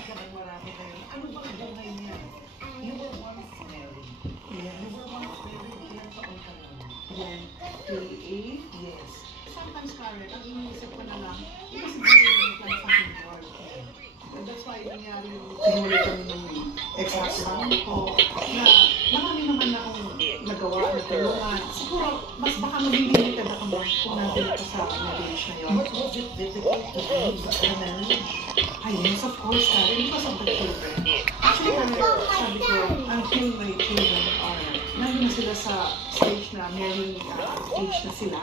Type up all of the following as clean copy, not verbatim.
Marami kayo. Ano bang buhay niya? You were once married. Yeah. You were once married. Ilang taon ka lang? Yan. 38? Yes. Sometimes, Karen, ang iniisip ko na lang, hindi siguro yung plan sa aking world. And that's why nangyari yung sinuli kami ng ex-husband ko na marami naman na akong nagawa na tulungan. Siguro, mas baka maging limited ako more kung nandun ako sa marriage na yun. But was it difficult to leave the marriage? Ay, yes, of course, Karen, because of the children. Actually, Karen, sabi ko, until my children are, nandun na sila sa stage na marrying age na sila,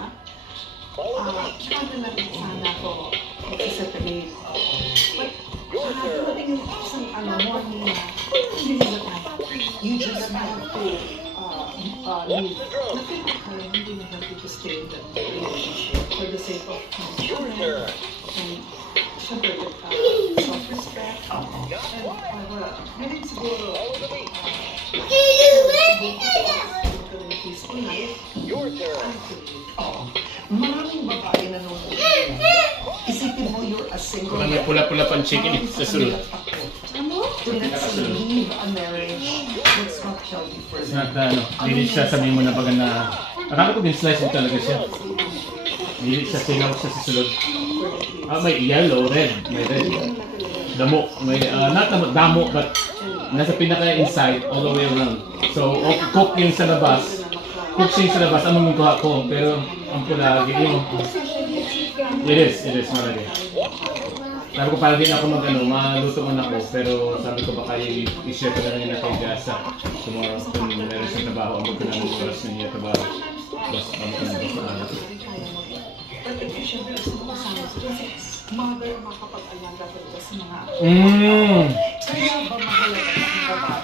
tsaka na lang sana ako magsaseparate. But, dumating yung isang morning na, this is the time. You just have to leave. Nag-feel ko, Karen, hindi na happy to stay in that relationship for the sake of my children. And, syempre, self-respect. And, meron siguro, peaceful life. Maraming babae na nung isipin mo you're a single. Kung may pula-pula pang chicken sa sulod. Let's leave a marriage. Let's not healthy for It's not hindi siya sabihin mo na baga na, akala ko din slice mo talaga siya. Hindi siya singaw siya sa sulod. May yellow, red, may red. Damo, may, not damo, but nasa pinaka-inside all the way around. So, cook yung sa labas. Cook siya yung sa labas, anong yung kuha ko. Pero, ang pula, yung... It is, malaki. Sabi ko, para din ako maluto man ako. Pero sabi ko, baka i-share ko na rin na kay Jasa. Tomorrow, kung meron siyang trabaho, amod ko na ng oras na niya trabaho. Basta, amod ko na ng anak. Mother ang makapag-alaga talaga sa mga Mm. kaya ba mahalaga ang babae?